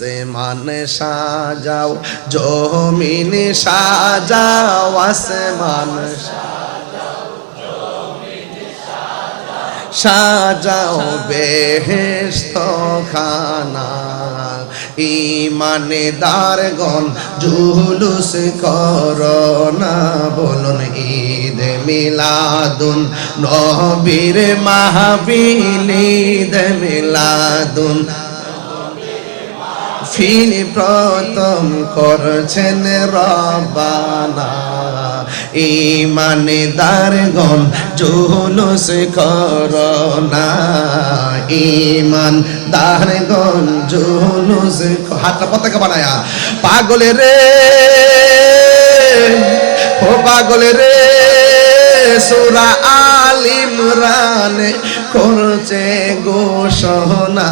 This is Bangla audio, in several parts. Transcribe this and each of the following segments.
আসমান সাজাও জমিন সাজাও আসমান সাজাও বেহেশত খানা ঈমানদারগণ জুলুস করোনা বলুন ঈদ মিলাদুন নবীর মাহফিল ঈদ মিলাদুন ফিল প্রথম করছেন রব্বানা ঈমানদারগণ জুলুস করোনা ঈমানদারগণ জুলুস হাতটা পতাকা বানায়া পাগলে রে ও পাগলে রে সূরা আল ইমরান করছে ঘোষণা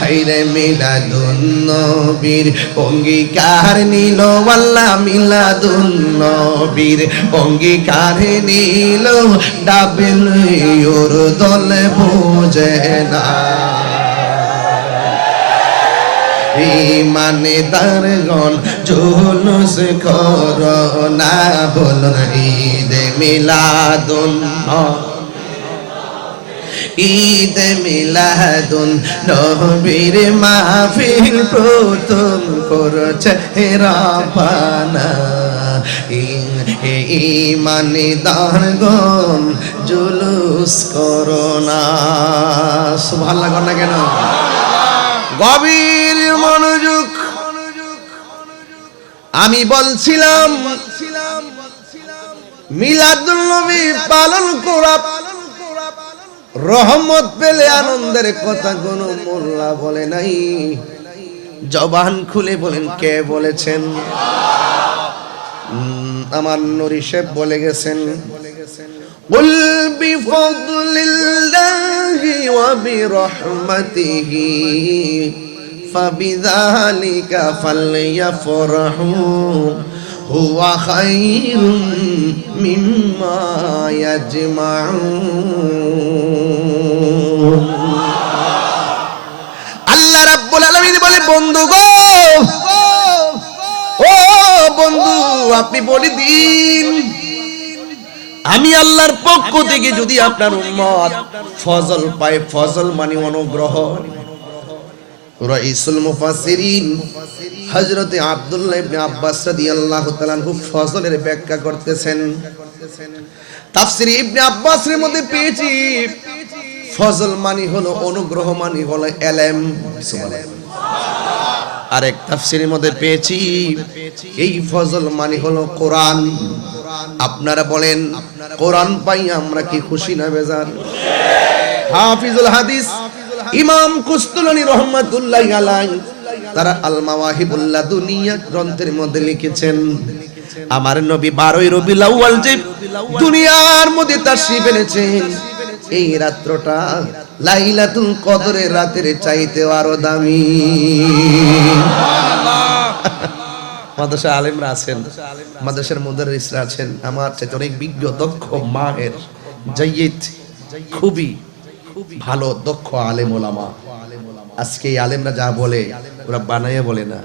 হাইরে মিলাদুন নবীর অঙ্গীকার নিল আল্লাহ মিলাদুন নবীর অঙ্গীকার নিল ডাবেল ওর দল বুঝে না ঈমানদারগণ জুলুস করোনা বলুন ঈদ মিলাদুন ঈদ মিলাদুন নবীর মাহফিল প্রথম করছে রব্বানা ঈমানদারগণ জুলুস করোনা সুবহানাল্লাহ না কেন গভীর মনোযোগ আমি বলছিলাম মিলাদুন নবী পালন করা রহমত পেলে আনন্দের কথা কোন মোল্লা বলে নাই জবান খুলে বলেন কে বলেছেন আমার নূরি সাহেব বলে গেছেন কুল বিফদলিল্লাহি ওয়া বিরহমাতিহি ফাবিযালিকা ফালইফরাহু হুয়া খায়রুম মিম্মা ইয়াজমাউন আল্লাহ রাব্বুল আলামিন বলে বন্ধু গো ও বন্ধু আপনি বলে দিন আমি আল্লাহর পক্ষ থেকে যদি আপনার উম্মত ফজল পায় ফজল মানে অনুগ্রহ রাইসুল মুফাসসিরিন হযরত আব্দুল্লাহ ইবনে আব্বাস রাদিয়াল্লাহু তাআলা আনহু ফজলের ব্যাখ্যা করতেছেন তাফসীর ইবনে আব্বাসের মধ্যে পেয়েছি ফজল মানে হলো অনুগ্রহ মানে হলো ইলম সুবহানাল্লাহ আরেক তাফসীরের মধ্যে পেয়েছি এই ফজল মানে হলো কোরআন আপনারা বলেন কোরআন পাই আমরা কি খুশি না বেজার হাফিজুল হাদিস ইমাম কুস্তুলানী রাহমাতুল্লাহি আলাইহি তারা আল মাওয়াহিবুল লাদুনিয়া গ্রন্থের মধ্যে লিখেছেন আমার নবী 12 রবিউল আউয়াল যে দুনিয়ার মধ্যে তাশরীফ এনেছেন এই রাতটা লাইলাতুল কদরের রাতের চাইতে আরো দামি মাদ্রাসা আলেমরা আছেন মাদ্রাসার মুদাররিসরা আছেন আমার চাইতে অনেক বিজ্ঞ দক্ষ মাহের জাইয়িদ খুবই ভালো দক্ষ আলেম ওলামা আজকে এই আলেমরা যা বলে ওরা বানায়ে বলে না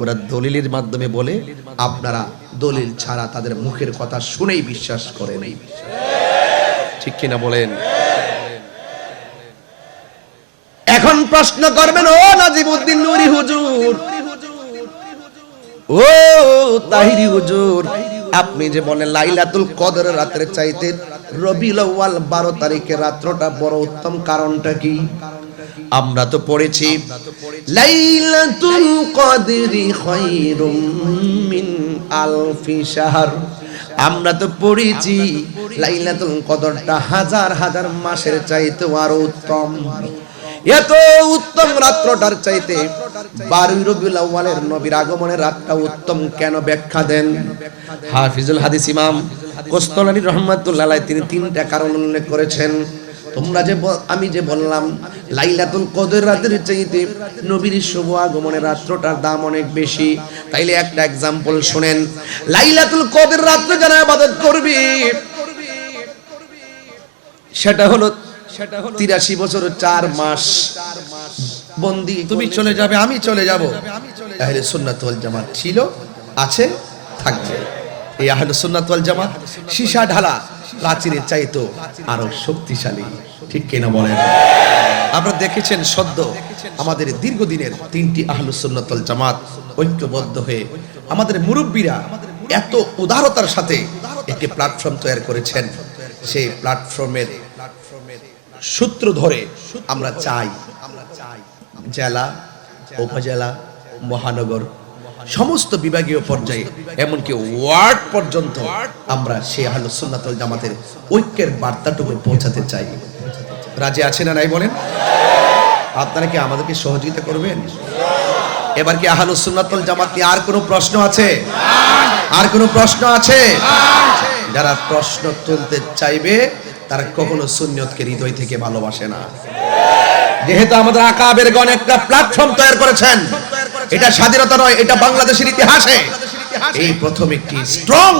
ওরা দলিলের মাধ্যমে বলে আপনারা দলিল ছাড়া তাদের মুখের কথা শুনেই বিশ্বাস করেন ঠিক কিনা বলেন এখন প্রশ্ন করবেন ও নাজিমউদ্দিন নুরি হুজুর ও তাহিরি হুজুর আপনি যে বলেন লাইলাতুল কদর রাতের চাইতে রবিউল আউয়াল 12 তারিখের রাতটা বড় উত্তম কারণটা কি আমরা তো পড়েছি লাইলাতুল কদরি খায়রুম মিন আলফি শাহর আমরা তো পড়েছি লাইলাতুল কদরটা হাজার হাজার মাসের চাইতে আরো উত্তম এত উত্তম রাতটার চাইতে 12 রবিউল আউয়ালের নবীর আগমনের রাতটা উত্তম কেন ব্যাখ্যা দেন হাফিজুল হাদিস ইমাম কোস্তালানী রাহমাতুল্লাহ আলাইহি তিনি তিনটা কারণ উল্লেখ করেছেন তোমরা যে আমি যে বললাম লাইলাতুল কদর রাতের চাইতে নবীর শুভ আগমনের রাতটার দাম অনেক বেশি তাইলে একটা एग्जांपल শুনেন লাইলাতুল কদর রাতে যারা ইবাদত করবে সেটা হলো 83 বছর 4 মাস বন্দি, তুমি চলে যাবে, আমি চলে যাব। আহলে সুন্নাত ওয়াল জামাত ছিল, আছে, থাকবে। এই আহলে সুন্নাত ওয়াল জামাত সীসা ঢালা প্রাচীরের চাইতো আরো শক্তিশালী, ঠিক কিনা বলেন? আপনারা দেখেছেন সদ্য আমাদের দীর্ঘদিনের 3টি আহলে সুন্নাত ওয়াল জামাত ঐক্যবদ্ধ হয়ে আমাদের মুরব্বীরা এত উদারতার সাথে একটি প্ল্যাটফর্ম তৈরি করেছেন। সেই প্ল্যাটফর্মের সূত্র ধরে আমরা চাই জেলা, উপজেলা, মহানগর, সমস্ত বিভাগীয় পর্যায়ে এমনকি ওয়ার্ড পর্যন্ত আমরা সেই আহলে সুন্নাত ওয়াল জামাতের ঐক্যের বার্তাটুকু পৌঁছাতে চাই। রাজি আছেন না নাই বলেন? আপনারা কি আমাদেরকে সহযোগিতা করবেন? এবার কি আহলে সুন্নাত ওয়াল জামাত নিয়ে আর কোনো প্রশ্ন আছে? আর কোনো প্রশ্ন আছে? যারা প্রশ্ন তুলতে চাইবে তারা কখনো সুন্নিয়তকে হৃদয় থেকে ভালোবাসে না। যেহেতু আমাদের আকাবেরগণ একটা প্ল্যাটফর্ম তৈরি করেছেন, এটা স্বাধীনতা নয়, এটা বাংলাদেশের ইতিহাসে এই প্রথম একটি স্ট্রং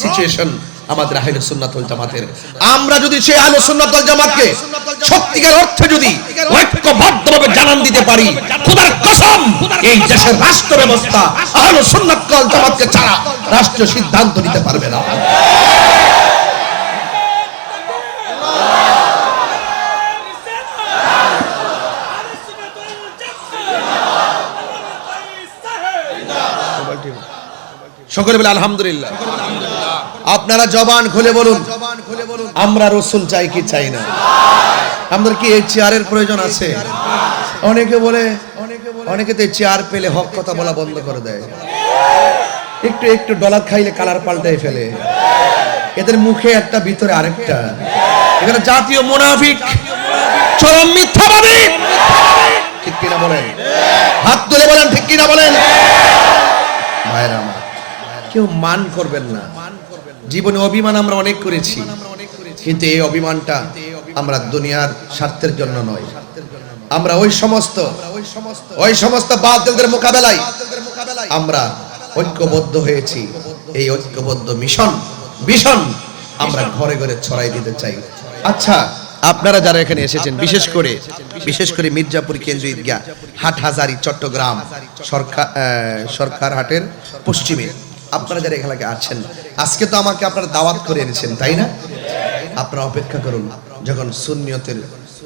সিচুয়েশন আমাদের আহলে সুন্নাত ওয়াল জামাতের। আমরা যদি সেই আহলে সুন্নাত ওয়াল জামাতকে সত্যিকার অর্থে যদি ঐক্যবদ্ধভাবে জানান দিতে পারি, খোদার কসম এই দেশের রাষ্ট্র ব্যবস্থা আহলে সুন্নাত ওয়াল জামাতকে ছাড়া রাষ্ট্রীয় সিদ্ধান্ত নিতে পারবে না। সকলে বলে আলহামদুলিল্লাহ। আপনারা জবান খুলে বলুন, আমরা রাসূল চাই কি চাই না? আমাদের কি এই চেয়ারের প্রয়োজন আছে? অনেকে বলে, অনেকে তো চেয়ার পেলে হক কথা বলা বন্ধ করে দেয়, একটু একটু ডলার খাইলে কালার পাল্টাই ফেলে। এদের মুখে একটা ভিতরে আরেকটা। এখানে জাতীয় মুনাফিক, চরম মিথ্যাবাদী, ঠিক কিনা বলেন? হাত তুলে বলেন ঠিক কিনা বলেন? ভাইরা আমার, কেউ মান করবেন না। জীবনে অভিমান আমরা অনেক করেছি, কিন্তু এই অভিমানটা আমরা দুনিয়ার স্বার্থের জন্য নয়। আমরা ওই সমস্ত বাতিলদের মোকাবেলায় আমরা ঐক্যবদ্ধ হয়েছি। এই ঐক্যবদ্ধ মিশন আমরা ঘরে ঘরে ছড়াই দিতে চাই। আচ্ছা, আপনারা যারা এখানে এসেছেন, বিশেষ করে মির্জাপুর কেন্দ্রীয় ঈদগাহ, হাটহাজারী, চট্টগ্রাম সরকার হাটের পশ্চিমে আপনারা যারা এখানে আছেন, আজকে তো আমাকে আপনারা দাওয়াত করে এনেছেন, তাই না? আপনারা অপেক্ষা করুন, যখন সুন্নিয়তের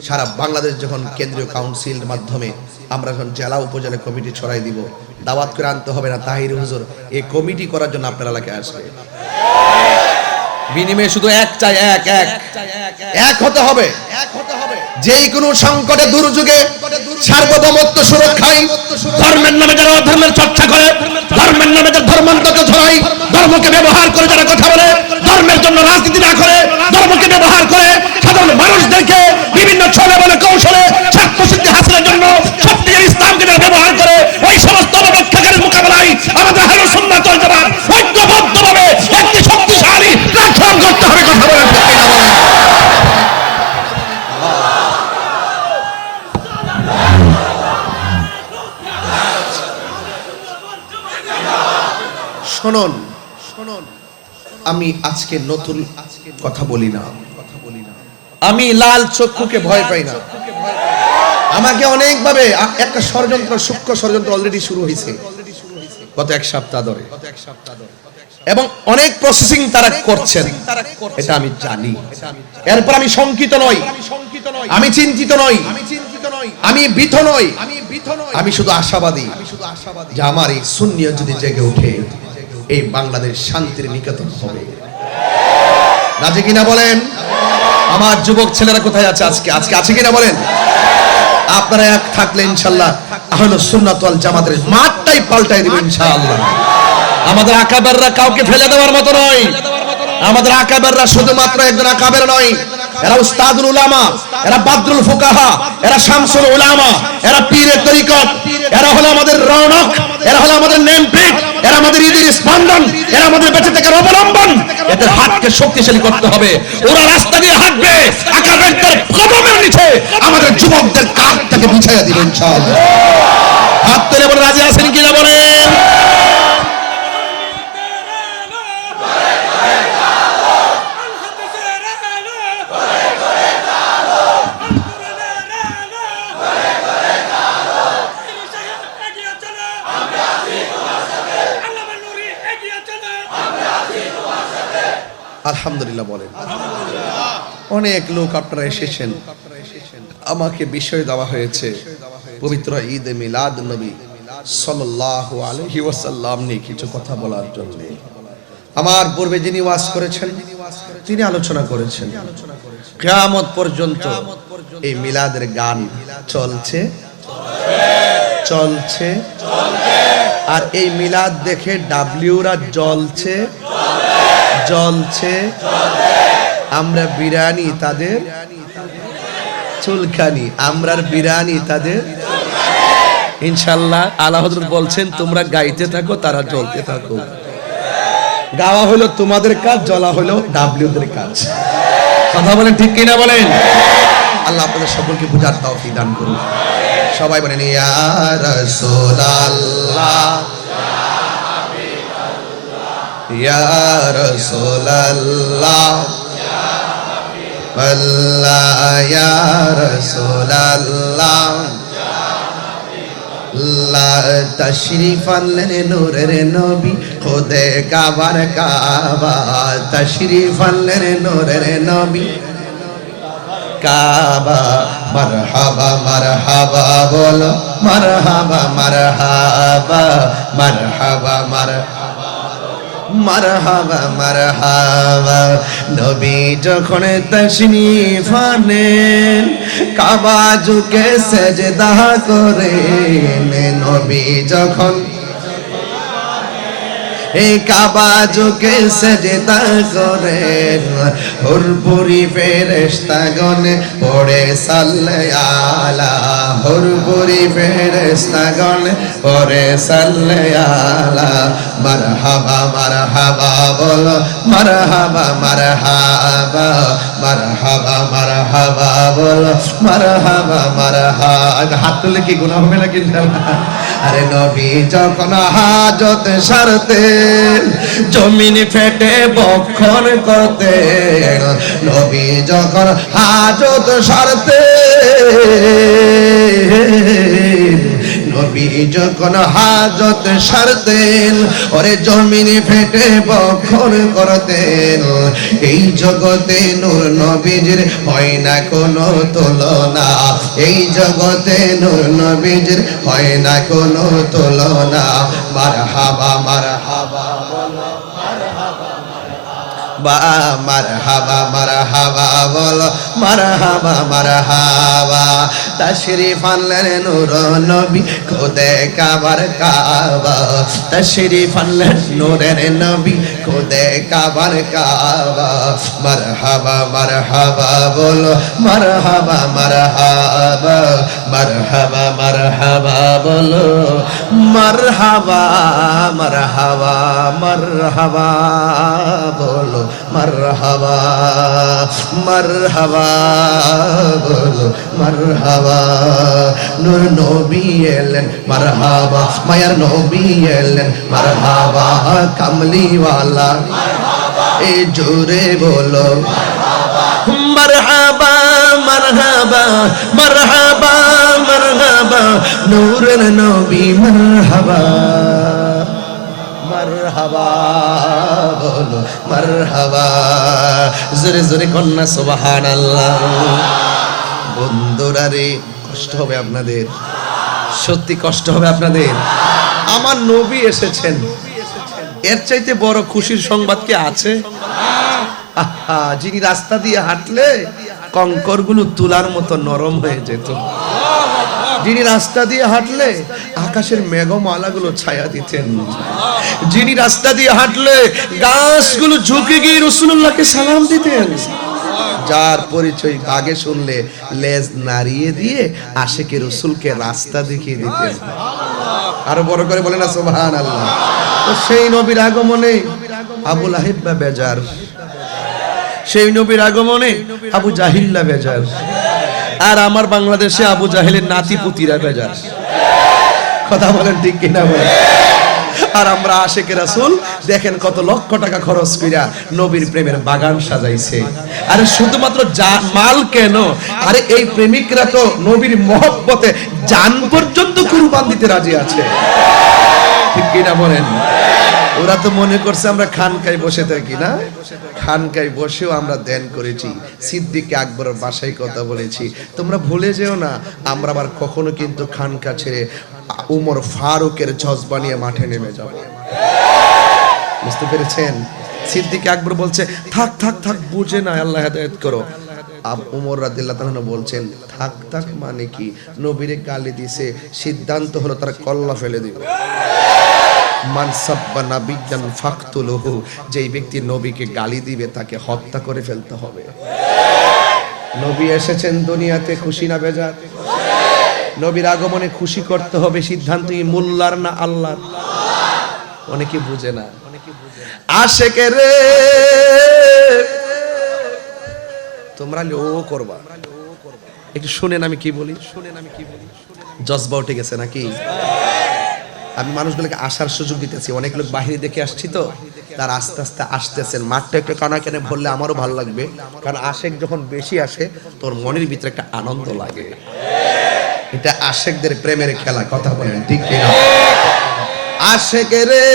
সারা বাংলাদেশ যখন কেন্দ্রীয় কাউন্সিলের মাধ্যমে আমরা যখন জেলা উপজেলা কমিটি ছড়াই দিব, দাওয়াত করে আনতে হবে না তাহির হুজুর, এই কমিটি করার জন্য আপনারা এলাকায় আসবে। বিনিময়ে শুধু এক চাই, এক হতে হবে। যেই কোনো সংকটে দুর্যোগে সার্বভৌমত্ব সুরক্ষায় ধর্মের নামে যারা অধর্মের চর্চা করে, ধর্মের নামে যারা ধর্মান্তরকে ছড়ায়, ধর্মকে ব্যবহার করে যারা কথা বলে, ধর্মের জন্য রাজনীতি না করে ধর্মকে ব্যবহার করে সাধারণ মানুষদেরকে বিভিন্ন ছলে বলে কৌশলে স্বার্থ সিদ্ধি হাসিলের জন্য সত্যিকার ইসলামকে যারা ব্যবহার করে, ওই সমস্ত অপব্যাখ্যাকারীর মোকাবেলায় আমাদের আহলে সুন্নাত ওয়াল জামাত ঐক্যবদ্ধভাবে একটি শক্তিশালী প্ল্যাটফর্ম করতে হবে। কথা বলেন ঠিক কিনা বলেন? শুনুন, আমি আজকে নতুন কথা বলি না। আমি লাল চক্ষুকে ভয় পাই না। আমাকে অনেকভাবে একটা ষড়যন্ত্র, সূক্ষ্ম ষড়যন্ত্র অলরেডি শুরু হয়েছে গত এক সপ্তাহ ধরে, এবং অনেক প্রসেসিং তারা করছেন, এটা আমি জানি। এরপর আমি শঙ্কিত নই, আমি চিন্তিত নই, আমি ভীত নই, আমি শুধু আশাবাদী যে আমার এই সুন্নিয়ত যদি জেগে ওঠে, এই বাংলাদেশ শান্তির নিকেতন হবে। রাজি কিনা বলেন? আমার যুবক ছেলেরা কোথায় আছে আজকে আছে কিনা বলেন? আপনারা এক থাকলে ইনশাআল্লাহ আহলে সুন্নাত ওয়াল জামাতের মাঠটাই পাল্টাই দিবেন ইনশাআল্লাহ। আমাদের আকাবেররা কাউকে ফেলে দেওয়ার মতো নয়। আমাদের আকাবেররা শুধুমাত্র একজন আকাবের নয়, এরা উস্তাদুল উলামা, এরা বাদরুল ফুকাহা, এরা শামসুল উলামা, এরা পীরের তরিকত, এরা হলো আমাদের রৌনক, এরা হলো আমাদের নেম প্লেট, এরা আমাদের ঈদের স্পন্দন, এরা আমাদের বেঁচে থাকার অবলম্বন। এদের হাতকে শক্তিশালী করতে হবে। ওরা রাস্তা দিয়ে হাঁটবে, আকাবেরদের কদমের নিচে আমাদের যুবকদের কাঁধটাকে বিছাইয়া দিবেন ইনশাআল্লাহ। হাত তুলে বলে রাজি আছেন কিনা বলেন? আলহামদুলিল্লাহ বলেন। অনেক লোক আপনারা এসেছেন, আমাকে বিষয় দেওয়া হয়েছে পবিত্র ঈদ মিলাদ নবী সাল্লাল্লাহু আলাইহি ওয়াসাল্লাম নিয়ে কিছু কথা বলার জন্য। আমার পূর্বে যিনি ওয়াজ করেছেন তিনি আলোচনা করেছেন কিয়ামত পর্যন্ত এই মিলাদের গান চলছে চলছে, আর এই মিলাদ দেখে ডাব্লিউরা জ্বলছে জ্বলছে। আমরা বিরানি তাদের চুলকানি, আমরার বিরানি তাদের। ইনশাআল্লাহ আলা হযরত বলছেন তোমরা গাইতে থাকো, তারা জ্বলতে থাকো। গাওয়া হলো তোমাদের কাজ, জ্বলা হলো ডাব্লিউদের কাজ। কথা বলেন ঠিক কিনা বলেন? আল্লাহ আপনাদের সকলকে বুঝার তৌফিক দান করুন। সবাই বলেন ইয়া রাসূলুল্লাহ ইয়া রাসূলুল্লাহ আল্লাহ ইয়া রাসূলুল্লাহ লা তশরিফান নূরের নবী খুদে কাবার কাবা, তশরিফান নূরের নবী কাবা। মারহাবা মারহাবা বলো, মারহাবা মারহাবা মারহাবা মারহাবা মারহাবা। নবী যখন তশরিফ আনেন কাবা ঝুঁকে সেজদা করেন, নবী যখন এই কাবা ঝুঁকে সেজদা করেন, হুরপুরি ফেরেশতাগণ পড়ে সাল্লাল্লাহু আলা, হুরপুরি ফেরেশতাগণ পড়ে সাল্লাল্লাহু আলা। মারহাবা মারহাবা বলো, মারহাবা মারহাবা মারহাবা মারহাবা বলো, মারহাবা মারহাবা। হাত তুলে কি গুনাহ হবে নাকি? আরে নবী যখন হাজত সারতে জমিন ফেটে বক্ষণ করতে, নবী যখন হাজত সারতে, নবী যখন হাজত সারতেন ওরে জমিন ফেটে বক্ষণ করতেন। এই জগতে নূর নবীজির হয় না কোনো তুলনা, এই জগতে নূর নবীজির হয় না কোনো তুলনা। মারহাবা মারহাবা বলো, মারহাবা মারহাবা বলো, মারহাবা মারহাবা। তশরিফ আনলেন নূর নবী খুদে কাবার কাবা, তশরিফ আনলেন নূরের নবী খুদে কাবার কাবা। মারহাবা মারহাবা বলো, মারহাবা মারহাবা মারহাবা মারহাবা বলো, মারহাবা মারহাবা মারহাবা বলো, মারহাবা মারহাবা বলো, মারহাবা। নূর নবী এলেন মারহাবা, মায়ার নবী এলেন মারহাবা, কামলিওয়ালা এ জোরে বলো মারহাবা মারহাবা মারহাবা মারহাবা। নূরের নবী মারহাবা মারহাবা বলো, মারহাবা। জোরে জোরে কন্যা সুবহানাল্লাহ। বন্ধুরা রে, কষ্ট হবে আপনাদের, সত্যি কষ্ট হবে আপনাদের। আমার নবী এসেছেন, এর চাইতে বড় খুশির সংবাদ কি আছে? যিনি রাস্তা দিয়ে হাঁটলে কঙ্করগুলো তুলার মতো নরম হয়ে যেত, যিনি রাস্তা দিয়ে হাঁটলে আকাশের মেঘমালাগুলো ছায়া দিতেন, যিনি রাস্তা দিয়ে হাঁটলে গাছগুলো ঝুঁকে গিয়ে রাসূলুল্লাহকে সালাম দিতেন, যার পরিচয় আগে শুনলে লেজ নাড়িয়ে দিয়ে আশিকে রাসূলকে রাস্তা দেখিয়ে দিতেন। আরো বড় করে বলেন না সুবহানাল্লাহ। তো সেই নবীর আগমনে আবু লাহিব বেজার, সেই নবীর আগমনে আবু জাহিল্লা বেজার, আর আমার বাংলাদেশে আবু জাহেলের নাতি পুতিরা বেজার। কথা বলেন ঠিক কিনা বলেন? আর আমরা আশিকে রাসূল দেখেন কত লক্ষ টাকা খরচ কইরা নবীর প্রেমের বাগান সাজাইছে। আরে শুধুমাত্র মাল কেন, আরে এই প্রেমিকরা তো নবীর মহব্বতে জান পর্যন্ত কুরবান দিতে রাজি আছে। ঠিক কিনা বলেন? ওরা তো মনে করছে আমরা খানকায় বসে থাকি না, খানকায় বসেও আমরা ধ্যান করেছি, সিদ্দিক আকবরের বাসায় কথা বলেছি। তোমরা ভুলে যেও না, আমরা আবার কখনো কিন্তু খানকা ছেড়ে উমর ফারুকের জজবা নিয়ে মাঠে নেমে যাব। বুঝতে পেরেছেন? সিদ্দিক আকবর বলছে থাক থাক থাক, বুঝে না, আল্লাহ হেদায়েত করো। উমর রাদিয়াল্লাহু তাআলা বলছেন থাক থাক মানে কি? নবীরে গালি দিছে, সিদ্ধান্ত হলো তার কল্লা ফেলে দিবে। মান সাব্বা নাবিয়ান ফাকতুলুহু, যেই ব্যক্তি নবীকে গালি দিবে তাকে হত্যা করে ফেলতে হবে। নবী এসেছেন দুনিয়াতে খুশি না বেজার? নবীর আগমনে খুশি করতে হবে। সিদ্ধান্ত কি মোল্লার না আল্লাহর? অনেকে বুঝে না। আশেকে রে তোমরা ও করবা, একটু শুনেন আমি কি বলি, জজবা উঠে গেছে নাকি? আমি মানুষগুলোকে আসার সুযোগ দিতেছি, অনেক লোক বাহিরে দেখে আসছি তো, তার আস্তে আস্তে আসতেছেন। মাঠটা একটু কানাকানে ভরলে আমারও ভালো লাগবে, কারণ আশেক যখন বেশি আসে তোর মনের ভিতরে একটা আনন্দ লাগে। এটা আশেকদের প্রেমের খেলা, কথা বলেন ঠিক কিনা? আশেকে রে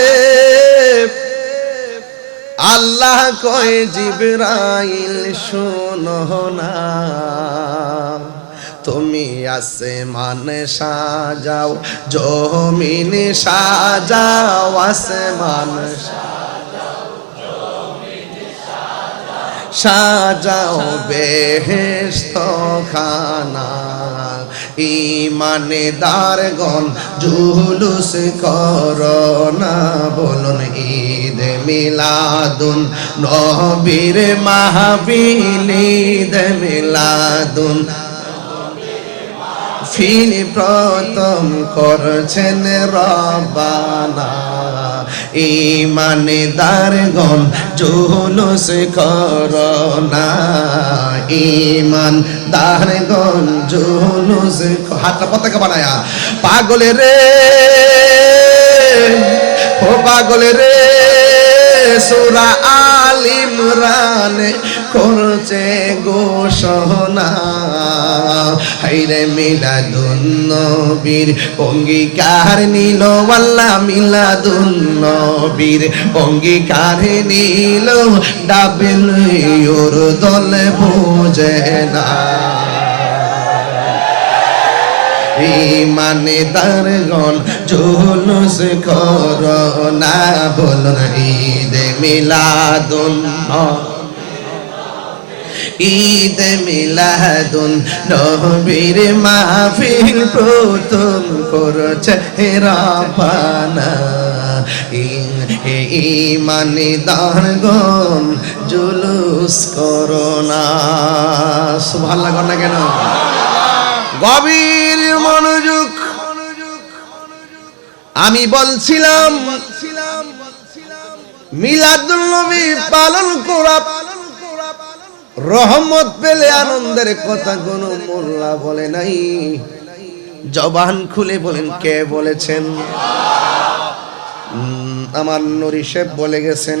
আল্লাহ কয় জিবরাইল শোনো না, তুমি আসমান সাজাও, জমিন সাজাও, আসমান সাজাও, বেহেশত খানা। ঈমানদারগণ জুলুস করোনা, বলুন ঈদ মিলাদুন নবীর মাহফিল, ঈদ মিলাদুন ফিল প্রথম করছেন রব্বানা। ঈমানদারগণ জুলুস করোনা, ঈমানদারগণ জুলুস। হাতটা পতাকা বানায়া পাগলে রে, ও পাগলে রে, সূরা আল ইমরান করছে ঘোষণা। হাইরে মিলাদুন নবীর অঙ্গীকার নিল, আল্লাহ মিলাদুন নবীর অঙ্গীকার নিল, ডাবেল ওর দল বুঝে না। ঈমানদারগণ জুলুস করোনা, বলুন ঈদ মিলাদুন, ঈদ মিলাদুন নবীর মাহফিল প্রথম করছে রব্বানা। ঈমানদারগণ জুলুস করোনা। সুবহানাল্লাহ না কেন? গভীর মনোযোগ। আমি বলছিলাম মিলাদুন নবী পালন করা রহমত পেলে আনন্দের কথা কোন মোল্লা বলে নাই। জবান খুলে বলেন কে বলেছেন? আমার নূরি সাহেব বলে গেছেন,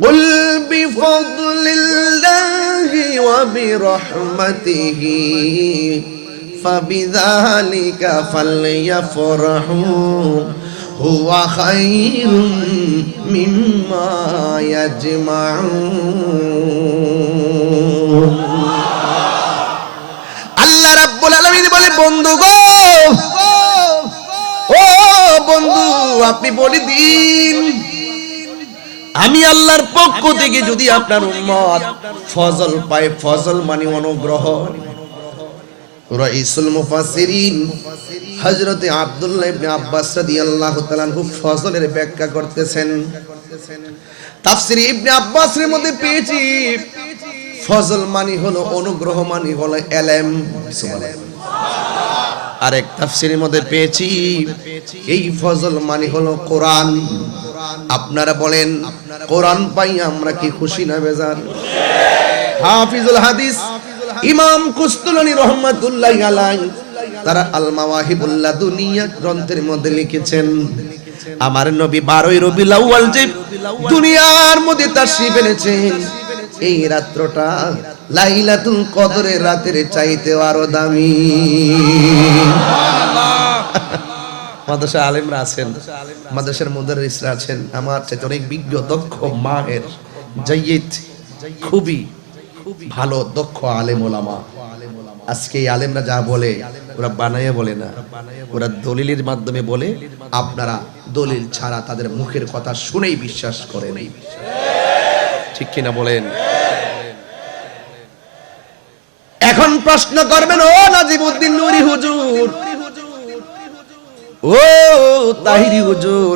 কুল বিফদলিল্লাহি ওয়া বিরহমাতিহি ফাবিযালিকা ফালইফরাহু হুয়া খায়রুম মিম্মা ইয়াজমাউন। আল্লাহ রাব্বুল আলামিন বলে, বন্ধু গো, ও বন্ধু, আপনি বলে দিন আমি আল্লাহর পক্ষ থেকে যদি আপনার উম্মত ফজল পায়, ফজল মানে অনুগ্রহ। রাইসুল মুফাসসিরিন হযরতে আব্দুল্লাহ ইবনে আব্বাস রাদিয়াল্লাহু তাআলা আনহু ফজলের ব্যাখ্যা করতেছেন। তাফসীর ইবনে আব্বাসের মধ্যে পেয়েছি ফজল মানে হলো অনুগ্রহ, মানে হলো ইলম। সুবহানাল্লাহ। আরেক তাফসীরের মধ্যে পেয়েছি এই ফজল মানে হলো কোরআন। আপনারা বলেন কোরআন পাই আমরা কি খুশি না বেজার? হাফিজুল হাদিস ইমাম কুস্তুলানী রাহমাতুল্লাহি আলাইহি তারা আল মাওয়াহিবুল লাদুনিয়া গ্রন্থের মধ্যে লিখেছেন, আমার নবী 12 রবিউল আউয়াল যে দুনিয়ার মধ্যে তাশরীফ এনেছেন, এই রাত্রটা লাইলাতুল কদরের রাতের চাইতে আরো দামি। মাদ্রাসা আলেমরা আছেন, মাদ্রাসার মুদাররিসরা আছেন, আমার চাইতে অনেক বিজ্ঞ দক্ষ মাহের জাইয়িদ খুবই ভালো দক্ষ আলেম ওলামা। আজকে এই আলেমরা যা বলে ওরা বানাইয়া বলে না, ওরা দলিলের মাধ্যমে বলে। আপনারা দলিল ছাড়া তাদের মুখের কথা শুনেই বিশ্বাস করেন, ঠিক কিনা বলেন? এখন প্রশ্ন করবেন, ও নাজিমউদ্দিন নুরি হুজুর, ও তাহিরি হুজুর,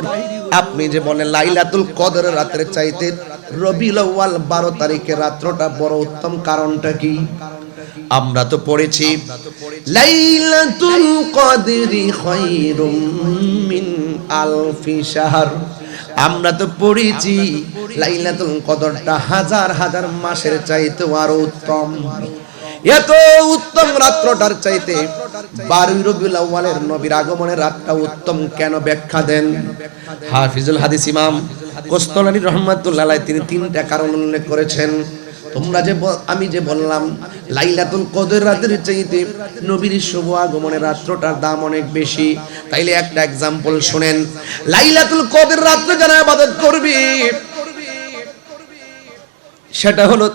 আপনি যে বলেন লাইলাতুল কদর রাতের চাইতে রবিউল আউয়াল 12 তারিখের রাতটা বড় উত্তম, কারণটা কি? আমরা তো পড়েছি লাইলাতুল কদরি খায়রুম মিন আলফি শাহর। আমরা তো পড়েছি লাইলাতুল কদরটা হাজার হাজার মাসের চাইতে আরো উত্তম। এত উত্তম রাত্রটার চাইতে 12 রবিউল আউয়ালের নবীর আগমনের রাতটা উত্তম কেন? ব্যাখ্যা দেন হাফিজুল হাদিস ইমাম কোস্তালানী রাহমাতুল্লাহ আলাইহি। তিনি 3টা কারণ উল্লেখ করেছেন। তোমরা যে আমি যে বললাম লাইলাতুল কদর রাতের চাইতে নবীর শুভ আগমনের রাত্রটার দাম অনেক বেশি, তাইলে একটা एग्जांपल শুনেন। লাইলাতুল কদর রাতে যারা ইবাদত করবে সেটা হলো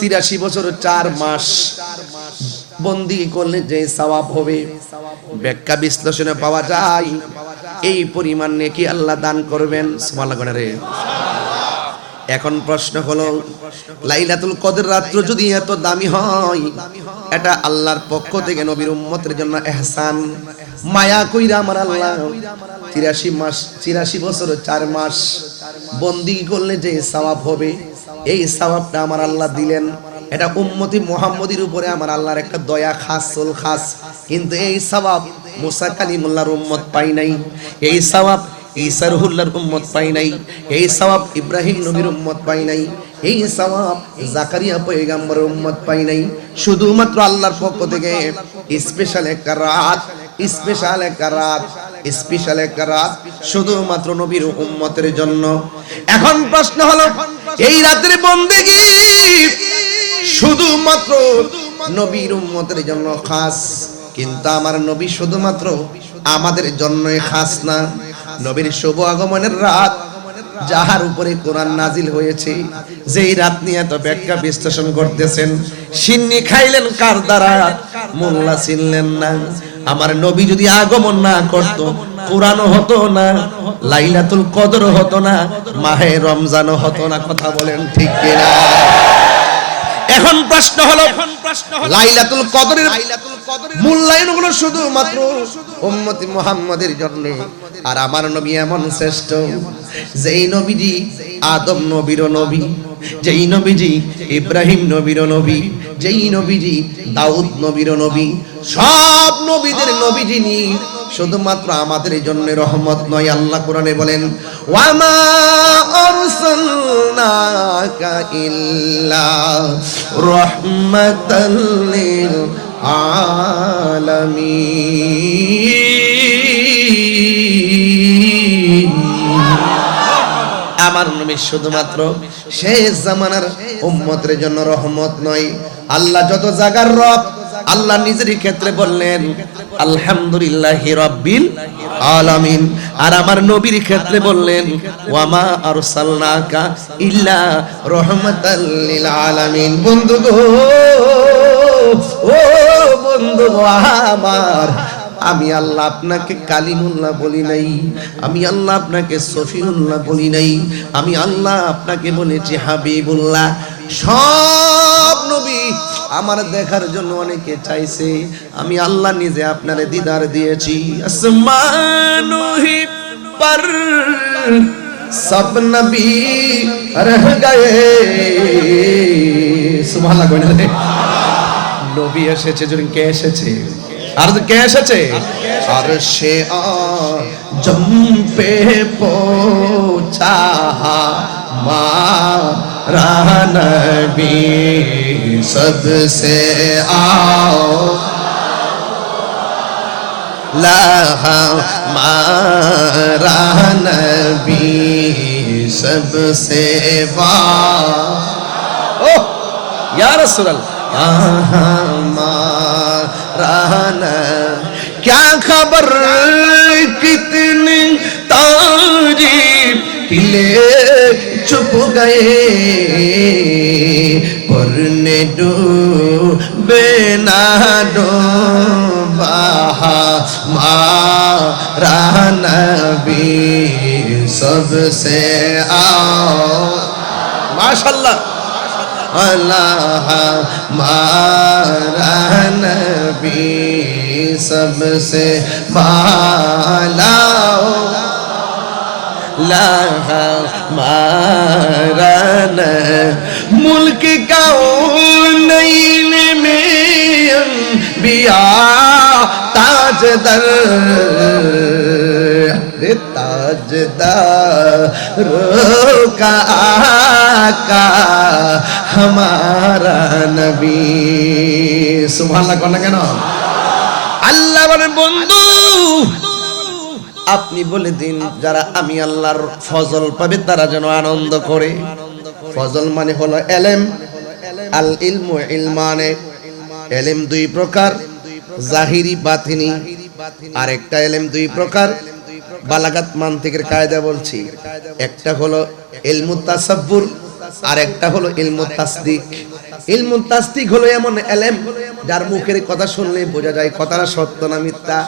83 বছর 4 মাস বন্দি করলে যে সওয়াব হবে, ব্যাখ্যা বিশ্লেষণে পাওয়া যায় এই পরিমাণ নেকি আল্লাহ দান করবেন। সুবহানাল্লাহ রে। এখন প্রশ্ন হলো লাইলাতুল কদর রাত্র যদি এত দামি হয়, এটা আল্লাহর পক্ষ থেকে নবীর উম্মতের জন্য ইহসান, মায়া কইরা আমার আল্লাহ 83 বছর 4 মাস বন্দি করলে যে সওয়াব হবে, এই সওয়াবটা আমার আল্লাহ দিলেন। এটা উম্মতি মুহাম্মদীর উপরে আমার আল্লাহর একটা দয়া খাসুল খাস। কিন্তু এই সওয়াব মুসা কালিমুল্লাহর উম্মত পাই নাই, এই সওয়াব ঈসা রুহুল্লাহর উম্মত পাই নাই, এই সওয়াব ইব্রাহিম নবীর উম্মত পাই নাই, এই সওয়াব জাকারিয়া পয়গম্বরের উম্মত পাই নাই। শুধুমাত্র আল্লাহর পক্ষ থেকে স্পেশাল একটা রাত, স্পেশাল একটা রাত, স্পেশাল একটা রাত শুধুমাত্র নবীর উম্মতের জন্য। এখন প্রশ্ন হলো এই রাতের বন্দেগী শুধুমাত্র নবীর উম্মতের জন্য খাস, কিন্তু আমার নবী শুধুমাত্র আমাদের জন্যই খাস না। নবীর শুভ আগমনের রাত যাহার উপরে কোরআন নাজিল হয়েছে, যেই রাত নিয়ে তো ব্যাখ্যা বিশ্লেষণ করতেছেন। সিন্নি খাইলেন কার দ্বারা? মোল্লা চিনলেন না। আমার নবী যদি আগমন না করত, কোরআনও হতো না, লাইলাতুল কদর হতো না, মাহে রমজানও হতো না। কথা বলেন ঠিক কিনা? এখন প্রশ্ন হলো লাইলাতুল কদরের মূল্যায়ন হলো শুধুমাত্র উম্মতি মুহাম্মাদের জন্য। আর আমার নবী এমন শ্রেষ্ঠ, যেই নবীজি আদম নবীর নবী, যেই নবীজি ইব্রাহিম নবীর নবী, যেই নবীজি দাউদ নবীর নবী, সব নবীদের নবী যিনি, শুধুমাত্র আমাদের জন্য রহমত নয়। আল্লাহ কোরআনে বলেন ওয়ামা আরসালনাকা ইল্লা রাহমাতাল লিল আলামিন। আমার নবী শুধুমাত্র শেষ জামানার উম্মতের জন্য রহমত নয়। আল্লাহ যত জায়গার রব, আল্লাহ নিজের ক্ষেত্রে বললেন আলহামদুলিল্লাহি রাব্বিল আলামিন। আর আমার নবীর ক্ষেত্রে বললেন ওয়ামা আরসালনাকা ইল্লা রাহমাতাল লিল আলামিন। বন্ধু গো, ও বন্ধু আমার, আমি আল্লাহ আপনাকে কালিমুল্লাহ বলি নাই, আমি আল্লাহ আপনাকে সফিউল্লাহ বলি নাই, আমি আল্লাহ আপনাকে বলেছি হাবিবুল্লাহ। সব নবী আমার দেখার জন্য অনেকে চাইছে, আমি আল্লাহ নিজে আপনারে দিদার দিয়েছি। আসমানুহি পর সব নবী রহ গয়ে। সুবহানাল্লাহ কইনা রে। নবী এসেছে, যদি কে এসেছে? আর কে এসেছে? আরশে আজম পে পৌঁছা मारा नबी सबसे आओ लहा मारा नबी सबसे ओ या रसूल अल्लाह क्या खबर कि पिले चुप गए पढ़ने डूबे ना डूबा हमारा नबी सबसे आओ माशाल्लाह अल्लाह हमारा नबी सबसे बाला मारन मुल्क का नईन में बिया ताजदर ताजदार का आका हमारा नबी सुभान अल्लाह कहना केन अल्लाह बड़े बंधु আপনি বলে দিন যারা আমি আল্লাহর ফজল পাবে তারা যেন আনন্দ করে ফজল মানে হলো ইলম আল ইলমু ইলমানে ইলম দুই প্রকার জাহিরি বাতিনি আরেকটা ইলম দুই প্রকার বালাগাত মানতিকের কায়দা বলছি একটা হলো ইলমু তাসাব্বুর আরেকটা হলো ইলমু তাসদিক ইলমু তাসদিক হলো এমন ইলম যার মুখের কথা শুনলে বোঝা যায় কথাটা সত্য না মিথ্যা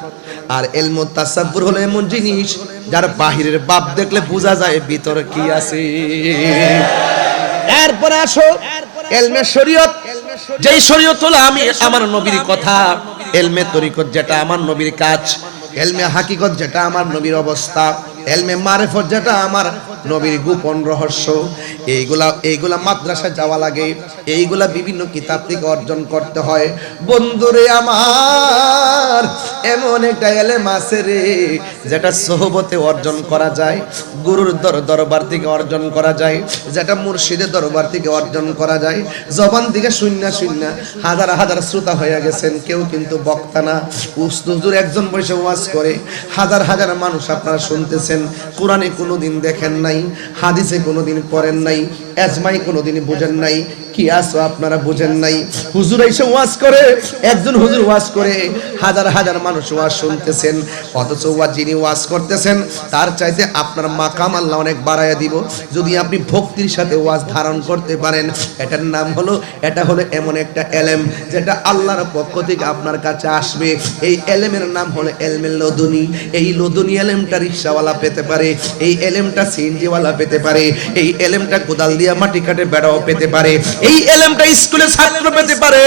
আর ইলমু তাসাব্বুর হলো এমন জিনিস যার বাহিরের ভাব দেখলে বোঝা যায় ভিতরে কি আছে এরপর আসো ইলমে শরীয়ত যেই শরীয়ত হলো আমি আমার নবীর কথা ইলমে তরিকত যেটা আমার নবীর কাজ ইলমে হাকিকত যেটা আমার নবীর অবস্থা ইলমে মারিফত যেটা আমার নবীর গোপন রহস্য এইগুলা মাদ্রাসায় যাওয়া লাগে এইগুলা বিভিন্ন কিতাব থেকে অর্জন করতে হয় বন্ধুরে আমার এমন একটা ইলম আছে রে যেটা সোহবতে অর্জন করা যায় গুরুর দরবার থেকে অর্জন করা যায় যেটা মুর্শিদের দরবার থেকে অর্জন করা যায় জবান থেকে শূন্য হাজার হাজার শ্রোতা হয়ে গেছেন কেউ কিন্তু বক্তা না হুজুর একজন বসে ওয়াজ করে হাজার হাজার মানুষ আপনারা শুনতেছেন কোরআনে কোনোদিন দেখেন নাই হাদিসে কোনোদিন পড়েন নাই এজমাই কোনোদিন বুঝেন নাই কিয়াস আপনারা বুঝেন নাই হুজুর এসে ওয়াজ করে একজন হুজুর ওয়াজ করে হাজার হাজার মানুষ ওয়াজ শুনতেছেন অথচ ওয়াজ যিনি ওয়াজ করতেছেন তার চাইতে আপনার মাকাম আল্লাহ অনেক বাড়ায়া দিব যদি আপনি ভক্তির সাথে ওয়াজ ধারণ করতে পারেন এটার নাম হলো এটা হলো এমন একটা ইলম যেটা আল্লাহর পক্ষ থেকে আপনার কাছে আসবে এই ইলমের নাম হলো ইলমে লদুনি এই লদুনি ইলমটা রিকশাওয়ালা পেতে পারে এই ইলমটা সিএনজিওয়ালা পেতে পারে এই ইলমটা কোদাল দিয়া মাটি কাটে বেড়াও পেতে পারে এই ইলমটা স্কুলের ছাত্র পেতে পারে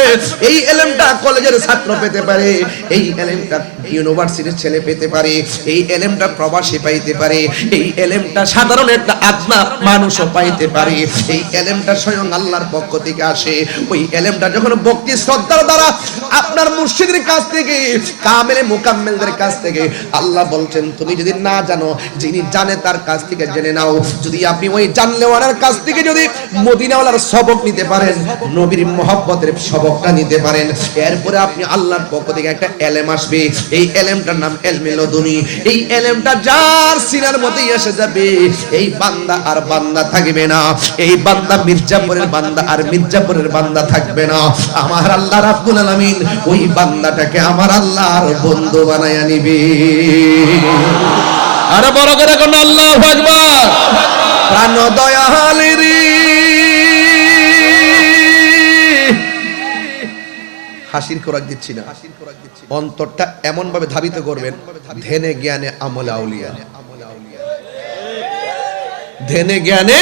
এই ইলমটা কলেজের ছাত্র পেতে পারে এই ইলমটা ইউনিভার্সিটির ছেলে পেতে পারে এই ইলমটা প্রবাসী পাইতে পারে এই ইলমটা সাধারণ একটা আদনা মানুষও পাইতে পারে এই ইলমটা স্বয়ং আল্লাহর পক্ষ থেকে আসে ওই ইলমটা যখন ভক্তি শ্রদ্ধার দ্বারা আপনার মুর্শিদের কাছ থেকে কামেলে মুকাম্মেলদের কাছ থেকে আল্লাহ বলছেন তুমি যদি না জানো যিনি জানে তার কাছ থেকে জেনে নাও যদি আপনি ওই জানলেওয়ালার কাছ থেকে যদি মদিনাওয়ালার সবক নিতে পারেন নবীর মহব্বতের সবকটা নিতে পারেন এরপরে আপনি আল্লাহর পক্ষ থেকে একটা ইলম আসবে এই ইলমটার নাম ইলমে লদুনি এই ইলমটা যার সিনার মধ্যে এসে যাবে এই বান্দা আর বান্দা থাকবে না এই বান্দা মির্জাপুরের বান্দা আর মির্জাপুরের বান্দা থাকবে না আমার আল্লাহ রাব্বুল আলামিন ওই বান্দাটাকে আমার আল্লাহর বন্ধু বানায়া নিবে আরে বড় করে কোন আল্লাহু আকবার প্রাণ দয়ালেরি হাসির খোরাক দিচ্ছি না অন্তরটা এমন ভাবে ধাবিত করবেন ধ্যানে জ্ঞানে আমলে আউলিয়া ধ্যানে জ্ঞানে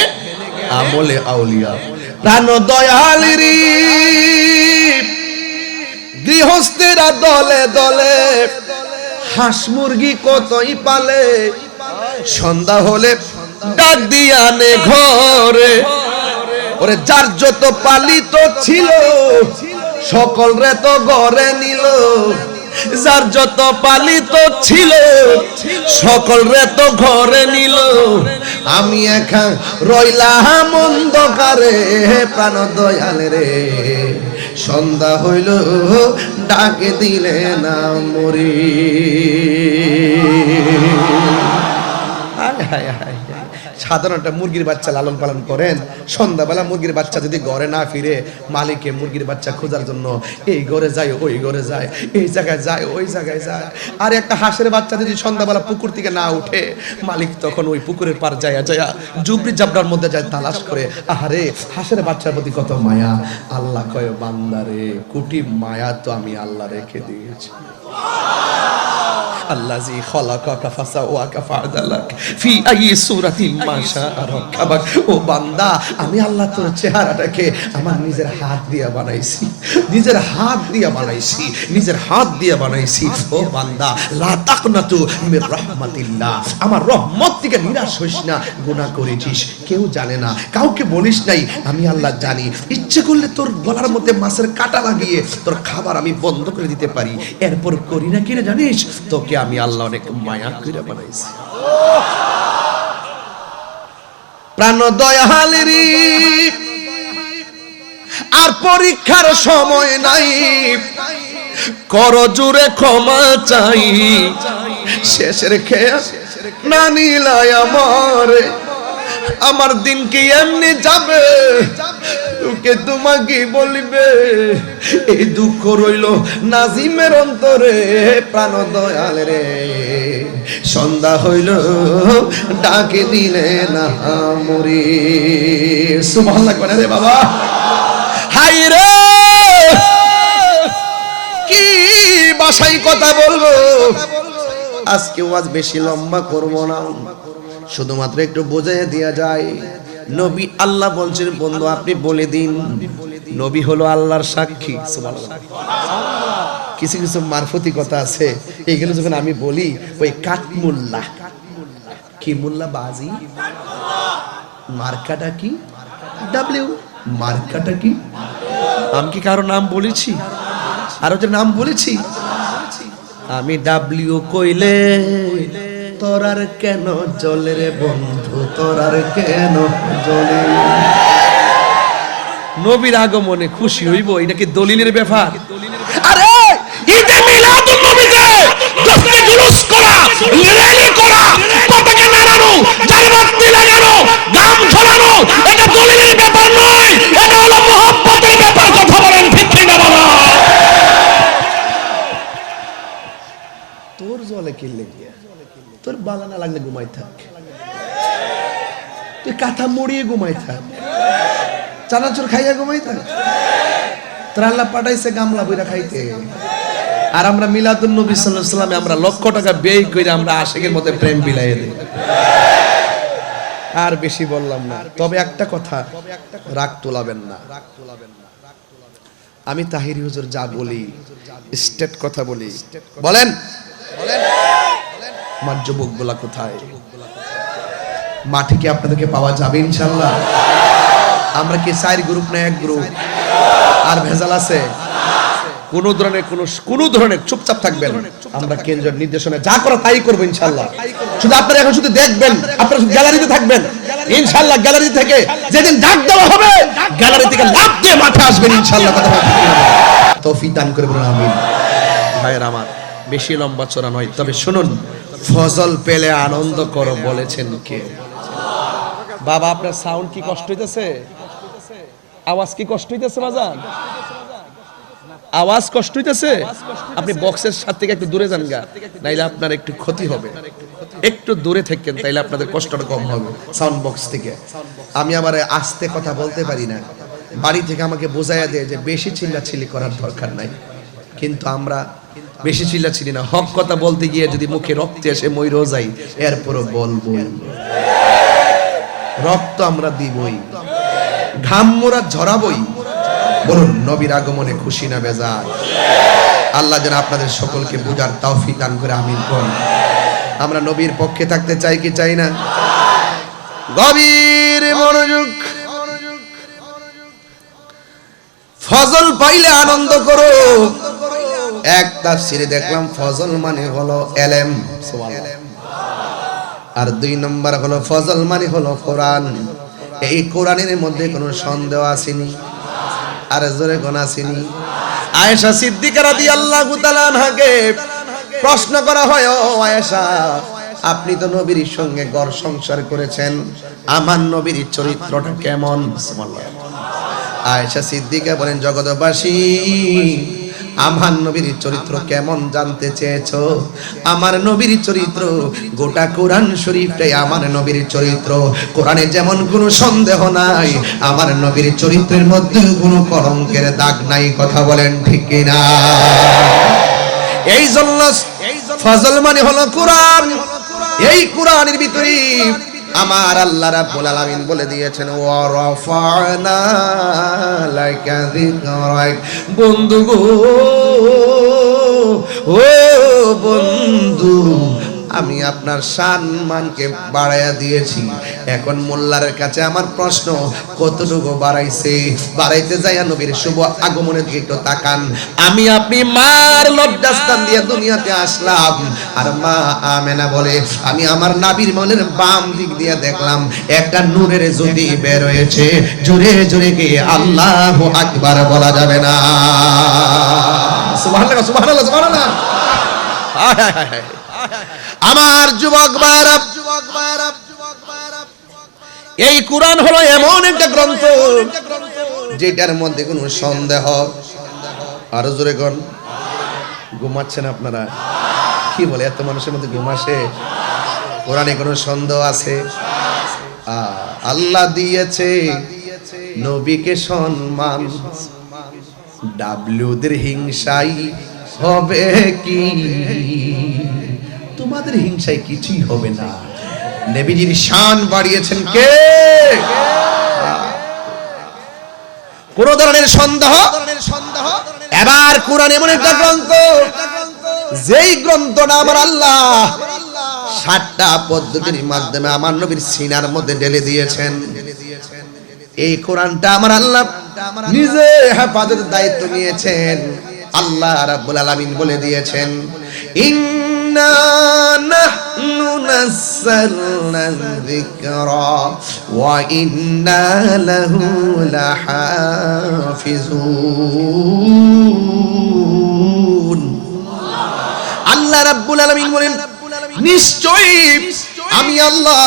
আমলে আউলিয়া প্রাণ দয়ালেরি গৃহস্থেরা দলে দলে হাঁস মুরগি কতই পালে সন্ধ্যা হলে ডাক দিয়ানে ঘরে ওরে যার যত পালিত ছিল সকল রে তো ঘরে নিল যার যত পালিত ছিল সকল রে তো ঘরে নিল আমি একা রইলাম অন্ধকারে প্রাণ দয়ালে রে সন্ধ্যা হইল ডাকে দিলে না মরি সাধারণ একটা মুরগির বাচ্চা লালন পালন করেন, সন্ধ্যাবেলা মুরগির বাচ্চা যদি ঘরে না ফিরে, মালিকে মুরগির বাচ্চা খোঁজার জন্য এই ঘরে যায়, ওই ঘরে যায়, এই জায়গায় যায়, ওই জায়গায় যায়। আর একটা হাঁসের বাচ্চা যদি সন্ধ্যাবেলা পুকুর থেকে না উঠে, মালিক তখন ওই পুকুরের পার যায় জুবরি জাবরার মধ্যে যায় তালাশ করে। আহারে, হাঁসের বাচ্চার প্রতি কত মায়া। আল্লাহ কয়, বান্দারে, কোটি মায়া তো আমি আল্লাহ রেখে দিয়েছি। আল্লাযী খালাকাকা ফাসাওয়াকা ফাআদালাক ফি আইয়ি সূরাতিন মা শাআ রাক্কাবাক। ও বান্দা, আমি আল্লাহ তোর চেহারাটাকে আমার নিজের হাত দিয়ে বানাইছি, নিজের হাত দিয়ে বানাইছি, নিজের হাত দিয়ে বানাইছি। ও বান্দা, লা তাকনাতু মির রাহমাতিল্লাহ, আমার রহমত থেকে নিরাশ হইস না। গুনাহ করেছিস, কেউ জানে না, কাউকে বলিস নাই, আমি আল্লাহ জানি। ইচ্ছে করলে তোর গলার মধ্যে মাছের কাঁটা লাগিয়ে তোর খাবার আমি বন্ধ করে দিতে পারি, এরপর করি না কিনা জানিস? তোকে আমি আল্লাহ অনেক মায়া করে বানাইছি। প্রাণ দয়ালেরি আর পরীক্ষার সময় নাই, কর জুড়ে ক্ষমা চাই। শেষের খেয়া না নিলাই আমার দিন কি এমনি যাবে, তোকে তোমাকে বলবে। এই দুঃখ রইল নাজিমের অন্তরে, প্রাণ দয়াল রে, সন্ধ্যা হইল ডাকে দিলে না মরি। সুবহানাল্লাহ করে রে বাবা। হাই রে, কি ভাষায় কথা বলবো আজকে, ওয়াজ বেশি লম্বা করব না, শুধুমাত্র একটু বোঝাই দেয়া যায়। নবী আল্লাহ বলছেন, বন্ধু আপনি বলে দিন, নবী হলো আল্লাহর সাক্ষী। সুবহানাল্লাহ। কিছু কিছু মারফতি কথা আছে, এইগুলো যখন আমি বলি, ওই কাটমুল্লাহ কি মুল্লা বাজি, মার্কাটা কি ডাব্লিউ, মার্কাটা কি। আমি কি কারো নাম বলেছি? আরো যে নাম বলেছি, আমি ডাব্লিউ কইলে তোরার কেন জ্বলে রে বন্ধু, তোরার কেন জ্বলে। নবীর আগমনে খুশি হইব, এটা কি দলিলের ব্যাপার? আরে ঈদে মিলাদুন নবীতে দশটি জুলুস করা, র্যালি করা, পতাকা নাড়ানো, জালবাতি লাগানো, গাম ঝোলানো, এটা দলিলের ব্যাপার নয়, এটা হলো মুহাব্বতের ব্যাপার। কথা বলেন ঠিক ঠিক না বাবা? তোর জলে কি লেগে, তোর বালা না লাগলে ঘুমাই থাক, তুই কাঁথা মুড়িয়ে ঘুমাই থাক, চানাচুর খাইয়া ঘুমাই থাক। তোর আল্লাহ পাঠাইছে গামলা বইরা খাইতে, আর আমরা মিলাদুন নবী সাল্লাল্লাহু আলাইহি ওয়াসাল্লামে আমরা লক্ষ টাকা ব্যয় করে আমরা আশিকের মধ্যে প্রেম বিলাইয়ে দেই। আর বেশি বললাম না, তবে একটা কথা, রাগ তোলাবেন না। আমি তাহিরি হুজুর যা বলি স্টেট কথা বলি। বলেন আমার যুবকগুলা কোথায়? মাঠে কি আপনাদেরকে পাওয়া যাবে ইনশাআল্লাহ? আমরা কি 4 গ্রুপ না 1 গ্রুপ? আর ভেজাল আছে? কোন ধরনের চুপচাপ থাকবেন। আমরা কেন্দ্রের নির্দেশনা যা করা তাই করবো ইনশাআল্লাহ। শুধু আপনারা এখন শুধু দেখবেন, আপনারা শুধু গ্যালারিতে থাকবেন ইনশাআল্লাহ। গ্যালারি থেকে যেদিন ডাক দেওয়া হবে, গ্যালারি থেকে লাফ দিয়ে মাঠে আসবেন ইনশাআল্লাহ। কথা বলতে তৌফিক দান করে বলুন আমিন। ভাইয়ের আমার, বেশি লম্বা চড়া নয়, তবে শুনুন, ফজল পেলে আনন্দ করো বলেছেন কে? বাবা, আপনার সাউন্ড কি কষ্ট হইতেছে? আওয়াজ কি কষ্ট হইতেছে বাজান? আওয়াজ কষ্ট হইতেছে? আপনি বক্সের সাথে থেকে একটু দূরে যান গা, নাইলে আপনার একটু ক্ষতি হবে। একটু দূরে থাকেন, তাইলে আপনাদের কষ্টটা কম হবে সাউন্ড বক্স থেকে। আমি আবার আস্তে কথা বলতে পারি না, বাড়ি থেকে আমাকে বোঝাইয়া দেয় যে বেশি চিল্লাচিল্লি করার দরকার নাই, কিন্তু আমরা বেশি চিল্লাচিল্লি না, হক কথা বলতে গিয়ে যদি মুখে রক্ত এসে মইরও যাই, এরপরও বলবই, রক্ত আমরা দিবই, ঘাম মোরা ঝরাবই। বলুন, নবীর আগমনে খুশি না বেজার? আল্লাহ যেন আপনাদের সকলকে বুঝার তৌফিক দান করে আমিন করুন। আমরা নবীর পক্ষে থাকতে চাই কি চাই না? গভীর মনোযোগ। ফজল পাইলে আনন্দ করো। এক তাফসীরে দেখলাম ফজল মানে হলো এলেম, সুবহানাল্লাহ। আর 2 নম্বর হলো ফজল মানে হলো কোরআন। এই কোরআনের মধ্যে কোনো সন্দেহ আসেনি, আর জোরে কোন আসেনি। আয়েশা সিদ্দিকা রাদিয়াল্লাহু তাআলা আনহাকে প্রশ্ন করা হয়, ও আয়েশা, আপনি তো নবীর সঙ্গে ঘর সংসার করেছেন, আমার নবীর চরিত্রটা কেমন? আয়েশা সিদ্দিকা বলেন, জগৎবাসী আমার নবীর চরিত্র কেমন জানতে চেয়েছো? আমার নবীর চরিত্র, গোটা কোরআন শরীফটাই আমার নবীর চরিত্র। কোরআনে যেমন কোনো সন্দেহ নাই, আমার নবীর চরিত্রের মধ্যে কোনো কলঙ্কের দাগ নাই। কথা বলেন ঠিক কিনা? এই জন্য ফজল মানে হলো কোরআন। এই কোরআনের ভিতরে আমার আল্লাহ রাব্বুল আলামিন বলে দিয়েছেন, ওয়া রাফা'না লাকা যিকরাক। বন্ধু গো, ও বন্ধু, আমি আপনার সম্মানকে বাড়াইয়া দিয়েছি। এখন মোল্লার কাছে আমার প্রশ্ন, কতটুকু বাড়াইছে? বাড়াইতে যাইয়া নবীর শুভ আগমনের দিকে একটু তাকান। আমি আপনি মার লজ্জাস্থান দিয়ে দুনিয়াতে আসলাম, আর মা আমেনা বলে, আমি আমার নাবির মনের বাম দিক দিয়ে দেখলাম একটা নূরের জ্যোতি বের হয়েছে। জোরে জোরে কি আল্লাহু আকবার বলা যাবে না? সুবহানাল্লাহ, সুবহানাল্লাহ, সুবহানাল্লাহ। আমার যুবক ভাইরা, এই কোরআন হলো এমন একটা গ্রন্থ যেটার মধ্যে কোনো সন্দেহ, আরো জোরে কোন, ঘুমাচ্ছেন আপনারা? কি বলে, এত মানুষের মধ্যে ঘুম আসে? কোরআনে কোনো সন্দেহ আছে? আল্লাহ দিয়েছে নবীকে সম্মান, ডাব্লিউদের হিংসাই হবে কি? তোমাদের হিংসায় কিছুই হবে না। নবীজির শান বাড়িয়েছেন কে? কোন ধরনের সন্দেহ? এবার কোরআন এমন একটা গ্রন্থ, যেই গ্রন্থটা আমার আল্লাহ 7টা পদ্ধতির মাধ্যমে আমার নবীর সিনার মধ্যে ঢেলে দিয়েছেন। এই কোরআনটা আমার আল্লাহ নিজে হেফাজতের দায়িত্ব নিয়েছেন। আল্লাহ রাব্বুল আলামিন বলে দিয়েছেন, ইন্না নাহনু নাযালনা যিকরা ওয়া ইন্না লাহু লাহাফিজুন। আল্লাহ রাব্বুল আলামিন বলেন, নিশ্চয়ই আমি আল্লাহ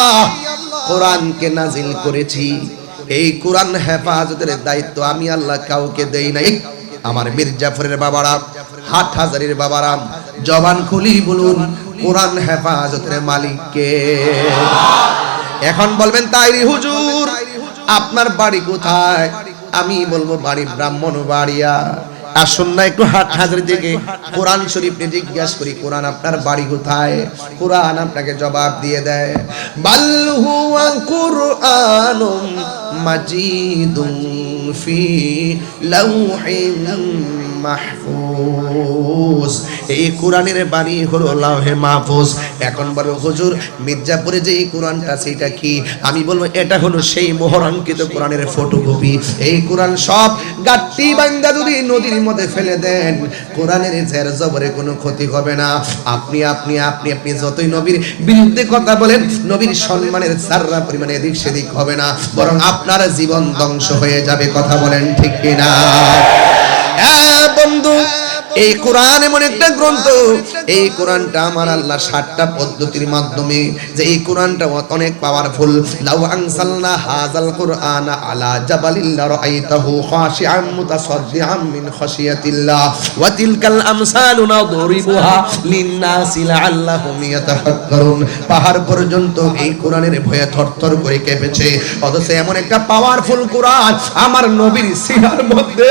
কোরআনকে নাজিল করেছি। এই কোরআন হেফাজতের দায়িত্ব আমি আল্লাহ কাউকে দেই নাই। আমার মীর জাফরের বাবারা, হাটহাজারীর বাবারা, জবান খুলি বলুন, কোরআন হেফাজতের মালিক কে? এখন বলবেন, তাইরি হুজুর আপনার বাড়ি কোথায়? আমি বলবো, বাড়ি ব্রাহ্মণবাড়িয়া। আসুন না একটু হাটহাজারী থেকে কোরআন শরীফ নিয়ে জিজ্ঞাসা করি, কোরআন আপনার বাড়ি কোথায়? কোরআন আপনাকে জবাব দিয়ে দেয়, বাল হুয়া কুরআনুম মাজিদুন ফি লাউহিন মাহফুজ। এই কোরআনের বাণী হলো লাউহে মাহফুজ। এখন বলো, হুজুর মির্জাপুরে যে এই কোরআনটা সেটা কি? আমি বলবো, এটা হলো সেই মোহরাঙ্কিত কোরআনের ফটোকপি। এই কোরআন সব গাট্টি বান্দা যদি নদীর মধ্যে ফেলে দেন, কোরআনের জের জবরে কোনো ক্ষতি হবে না। আপনি আপনি আপনি আপনি যতই নবীর বিরুদ্ধে কথা বলেন, নবীর সম্মানের যারা পরিমাণে এদিক সেদিক হবে না, বরং আপনার জীবন ধ্বংস হয়ে যাবে। কথা বলেন ঠিক কিনা? বন্ধু, এই কোরআন এমন একটা গ্রন্থ, এই কোরআনটা আমার আল্লাহ 7টা পদ্ধতির মাধ্যমে, যে এই কোরআনটা অনেক পাওয়ারফুল। লাউ আনসালনা হাযাল কুরআনা আলা জাবালিন লারাআইতাহু খাশিআম মুতাসাদ্দিআম মিন খাশিয়াতিল্লাহ ওয়া তিলকাল আমসালু নাদরিবুহা লিন-নাসি লাআল্লাহুম ইয়াতাফাক্কারুন। পাহাড় পর্যন্ত এই কোরআনের ভয়ে থরথর করে কেঁপেছে। অথচ এমন একটা পাওয়ারফুল কোরআন আমার নবীর সিনার মধ্যে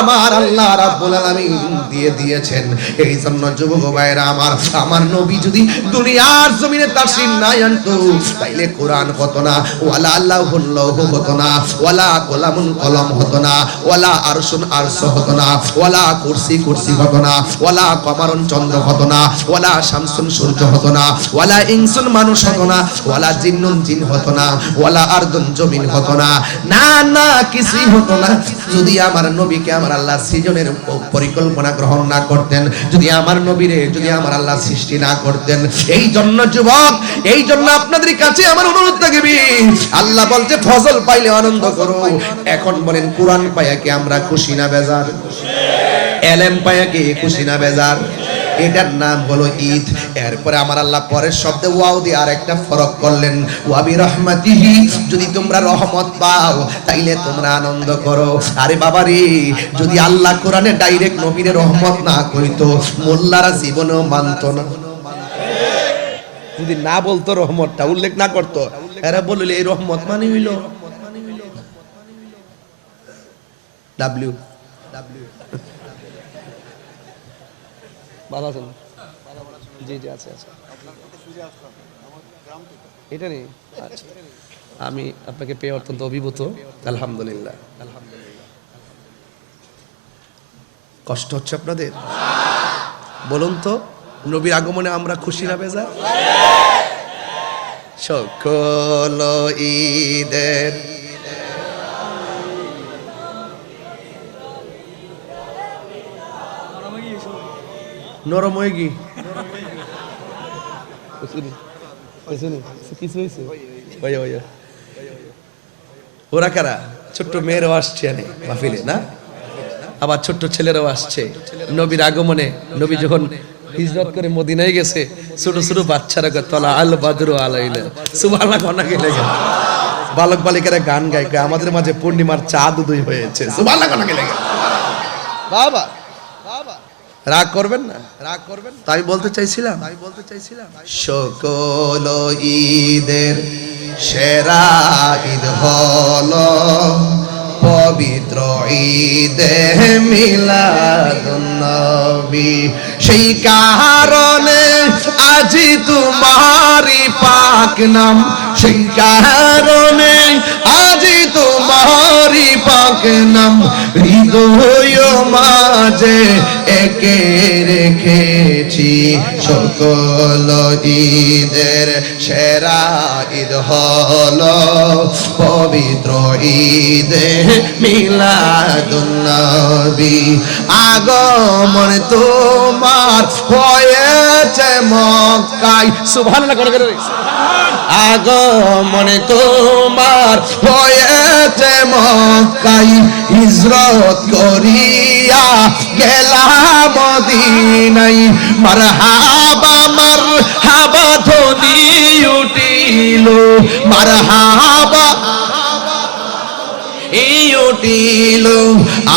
আমার আল্লাহ রাব্বুল আলামিন দিয়েছেন। এই জন্য যুবক ভাইরা আমার, আমার নবী যদি দুনিয়ার জমিনে তাশরীফ না আনতো, তাইলে কোরআন হতো না, ওয়ালা আল্লাহুল লাহ হতো না, ওয়ালা কলামুন কলম হতো না, ওয়ালা আরশুন আরশ হতো না, ওয়ালা কুরসি কুরসি হতো না, ওয়ালা কমারুন চন্দ্র হতো না, ওয়ালা শামসুন সূর্য হতো না, ওয়ালা ইনসুন মানুষ হতো না, ওয়ালা জিন্নুন জিন হতো না, ওয়ালা আরদুন জমিন হতো না। না না, কিছুই হতো না যদি আমার নবীকে আমার আল্লাহ সৃজনের পরিকল্পনা গ্রহণ না করতেন, যদি আমার নবীরে যদি আমার আল্লাহ সৃষ্টি না করতেন। এই জন্য যুবক, এই জন্য আপনাদের কাছে আমার অনুরোধ থাকবে, আল্লাহ বলছে ফজল পাইলে আনন্দ করো। এখন বলেন, কোরআন পাইয়া কি আমরা খুশি না বেজার? এলেম পাইয়া কি খুশি না বেজার? এটার নাম হলো ঈদ। এরপরে আমার আল্লাহ পরের শব্দে ওয়াও দিয়ে আরেকটা ফরক করলেন, ওয়া বিরহমাতিহি, যদি তোমরা রহমত পাও তাইলে তোমরা আনন্দ করো। আরে বাবা রে, যদি আল্লাহ কোরআনে ডাইরেক্ট নবীর রহমত না কইতো মোল্লারা জীবনেও মানতো না। যদি না বলতো রহমতটা উল্লেখ না করতো, এরা বললে এই রহমত মানে হইল ডাব্লিউ। ভালো আছেন? জি জি আছে আছে। এটা নেই, আচ্ছা। আমি আপনাকে পেয়ে অত্যন্ত অভিভূত, আলহামদুলিল্লাহ। কষ্ট হচ্ছে আপনাদের? বলুন তো, নবীর আগমনে আমরা খুশি না বেজার? সকল ঈদের নরম হয়ে গি ওরা কারা? ছোট্ট মেয়েরাও আসছে মাহফিলে না, আবার ছোট্ট ছেলেরাও আসছে নবীর আগমনে। নবী যখন হিজরত করে মদিনায় গেছে, ছোট ছোট বাচ্চারা তলা আল বাদরু আলাইনা সুবহানাল্লাহ কনা গেলে বালক বালিকারা গান গায়, আমাদের মাঝে পূর্ণিমার চাঁদ উদয় হয়েছে, সুবহানাল্লাহ কনা গেলে। বাবা রাগ করবেন না, রাগ করবেন। তাই বলতে চাইছিলাম সকল ঈদের সেরা ঈদ হলো পবিত্র ঈদে মিলাদুন নবী। সেই কারণে আজি তোমারি পাক নাম, সেই কারণে আজি তোমারি পাক নাম হৃদয় মাঝে একে রেখেছি। সকল ঈদের সেরা ঈদ হলো পবিত্র ঈদে মিলাদুন নবী। আগমন তোমার হয়েছে মক্কায়, সুবহানাল্লাহ করে করে। আগমন তোমার হয়েছে মক্কায়, হিজরত করিয়া গেলাম মদিনায়। মারহাবা মারহাবা ধ্বনি উঠিল, মারহাবা উঠিল,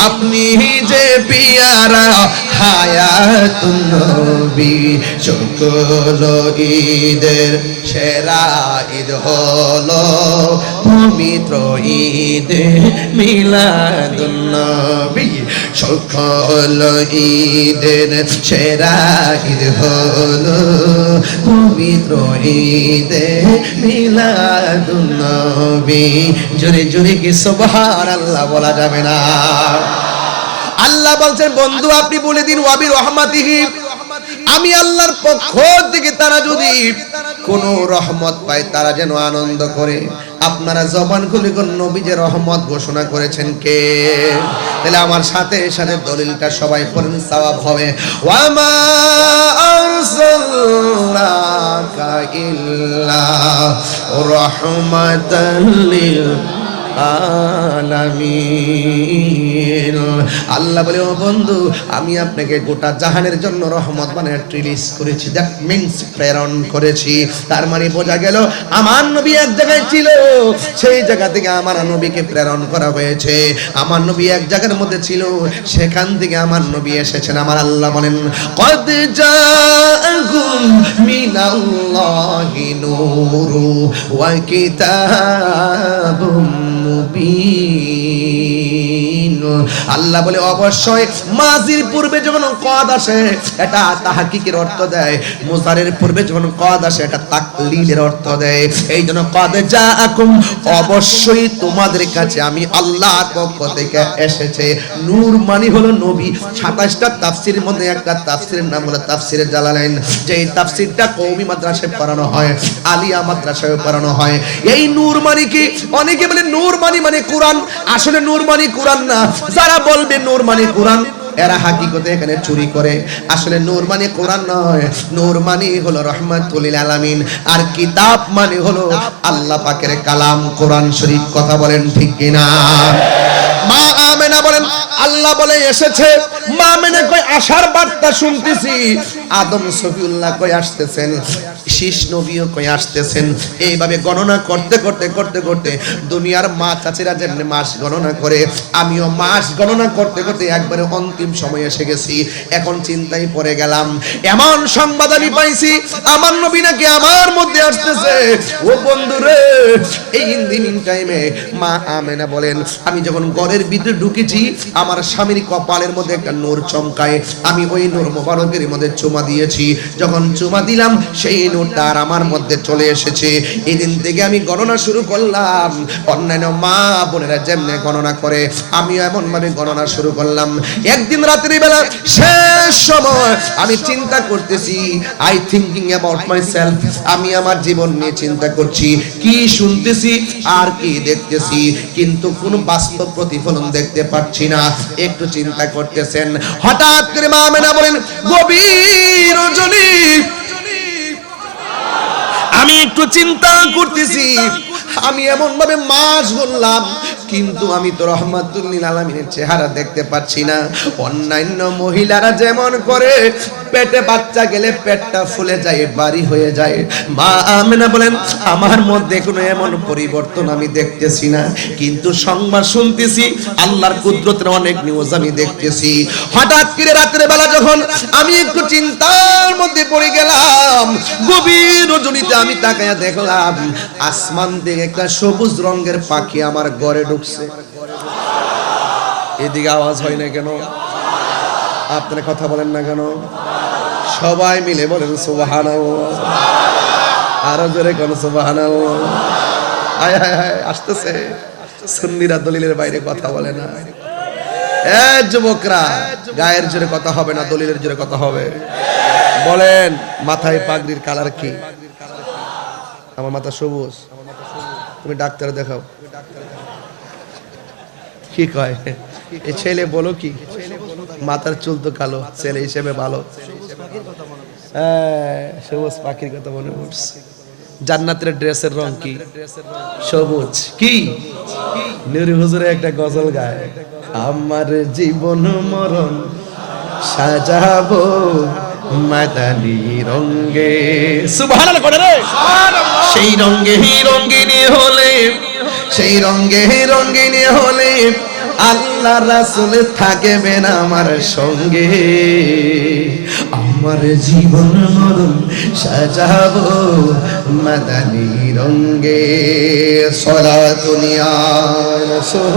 আপনি যে পিয়ারা হায়াতুন নবী। সকল ঈদের সেরা ঈদ হলো পবিত্র ঈদে মিলাদুন নবী। সকল ঈদের সেরা ঈদ হলো পবিত্র ঈদে মিলাদুন নবী। জোরে জোরে কি সুবহানাল্লাহ বলা যাবে না? আল্লাহ বলছেন, বন্ধু আপনি বলে দিন ওয়া বিরহমাতিহি, আমি আল্লাহর পক্ষ থেকে তারা যদি কোন রহমত পায় তারা যেন আনন্দ করে। আপনারা জবান খুলে কোন নবী যে রহমত ঘোষণা করেছেন কে? তাহলে আমার সাথে সাথে দলিলটা সবাই পড়েন, সওয়াব হবে। ওয়া মা আরসালনাকা ইল্লা রাহমাতাল লিল আলামিন। আল্লাহ বলে, ও বন্ধু আমি আপনাকে গোটা জাহানের জন্য রহমত বানিয়ে রিলিজ করেছি, দ্যাট মিন্স প্রেরণ করেছি। তার মানে বোঝা গেল আমার নবী এক জায়গায় ছিল, সেই জায়গা থেকে আমার নবীকে প্রেরণ করা হয়েছে। আমার নবী এক জায়গার মধ্যে ছিল, সেখান থেকে আমার নবী এসেছেন। আমার আল্লাহ বলেন, কদ জাআকুম মিনাল্লাহি নূরু ওয়া কিতাবুম মুবিন। আল্লাহ বলে অবশ্যই মাজির পূর্বে যখন কদ আসে এটা তাহকিকের অর্থ দেয়, মুজারের পূর্বে যখন কদ আসে এটা তাকলিলের অর্থ দেয়। এই জন্য কদ জাআকুম, অবশ্যই তোমাদের কাছে আমি আল্লাহ পক্ষ থেকে এসেছে। নূর মানে হলো নবী। 27টা তাফসীরের মধ্যে একটা তাফসীরের নাম হলো তাফসীরে জালালাইন, যে তাফসীরটা কওমি মাদ্রাসায় পড়ানো হয়, আলিয়া মাদ্রাসায় পড়ানো হয়। এই নূর মানে কি? অনেকে বলে নূর মানে কোরআন, আসলে নূর মানে কোরআন না। যারা বলবে নূর মানে কোরআন এরা হাকিকতে এখানে চুরি করে। আসলে নূর মানে কোরআন নয়, নূর মানে হলো রহমাতুল লিল আলামিন, আর কিতাব মানে হলো আল্লাহ পাকের কালাম কোরআন শরীফ। কথা বলেন ঠিক কিনা? মা আমেনা বলেন, আল্লাহ বলে এসেছে, মা মেনে কই আশার বার্তা শুনতেছি, আদম সফিউল্লাহ কই আসতেছেন, শীষ নবীও কই আসতেছেন। এইভাবে গণনা করতে করতে করতে করতে দুনিয়ার মা চাচিরা যেমনি মাস গণনা করে, আমিও মাস গণনা করতে করতে একবারে অন্তিম সময় এসে গেছি। এখন চিন্তায় পড়ে গেলাম, এমন সংবাদ আমি পাইছি আমার নবী নাকি আমার মধ্যে আসতেছে। ও বন্ধুরে, এই ইন টাইমে মা আমেনা বলেন, আমি যখন ঘরের ভিতরে ঢুকেছি আমার স্বামীর কপালের মধ্যে একটা নূর চমকায়, আমি ওই নূর মোবারকের মধ্যে চুমা দিয়েছি। যখন চুমা দিলাম সেই নূরটা আর আমার মধ্যে চলে এসেছে। এই দিন থেকে আমি গণনা শুরু করলাম, অন্যান্য মা বোনেরা যেমনে গণনা করে আমিও এমন ভাবে গণনা শুরু করলাম। একদিন রাত্রি বেলা শেষ সময় আমি চিন্তা করতেছি, আই থিঙ্কিং অ্যাবাউট মাইসেলফ, আমি আমার জীবন নিয়ে চিন্তা করছি, কি শুনতেছি আর কি দেখতেছি, কিন্তু কোনো বাস্তব প্রতিফলন দেখতে পাচ্ছি না। একটু চিন্তা করতেছেন, হঠাৎ করে মা আমেনা বলেন, গভীর রজনী আমি একটু চিন্তা করতেছি, আমি এমন ভাবে মাস বললাম কিন্তু আমি তো রহমাতুল লিল আলামিনের চেহারা দেখতে পাচ্ছি না। অন্যান্য মহিলারা যেমন করে পেটে বাচ্চা গেলে পেটটা ফুলে যায়, বাড়ি হয়ে যায়, মা আমেনা বলেন আমার মধ্যে কোনো এমন পরিবর্তন আমি দেখতেছি না, কিন্তু সংবাদ শুনতেছি, আল্লাহর কুদরতের অনেক নিউজ আমি দেখতেছি। হঠাৎ করে রাতের বেলা যখন আমি একটু চিন্তার মধ্যে পড়ে গেলাম, গভীর রজনীতে আমি তাকায়া দেখলাম আসমান থেকে একটা সবুজ রঙের পাখি আমার ঘরে ঢুকছে। এদিকে আওয়াজ হয় না কেন? আপনারা কথা বলেন না কেন? সবাই মিলে বলেন সুবহানাল্লাহ, আরো জোরে কোন সুবহানাল্লাহ। হায় হায় হায়, আসতেছে। সুন্নিরা দলিলের বাইরে কথা বলে না। এ যুবকরা, গায়ের জোরে কথা হবে না, দলিলের জোরে কথা হবে। বলেন মাথায় পাগড়ির কালার কি? আমার মাথা সবুজ। তুমি ডাক্তার দেখাও। কি কয় এই ছেলে? বলো কি, মাথার চুল তো কালো, ছেলে হিসেবে ভালো। সবুজ পাখির কথা মনে পড়ছে। জান্নাতের ড্রেসের রং কি? সবুজ। কি নুরি হুজুরে একটা গজল গায়, আমার জীবন মরণ সাজাবো মাদানী রঙে। সুবহানাল্লাহ করে রে। সেই রঙে রঙিনী হলে, সেই রঙে রঙিনী হলে আল্লাহ রাসূল থাকবেন আমার সঙ্গে। আমার জীবন মরণ সাজাবো মাদানী রঙে। সালাতুন ইয়া রাসূল।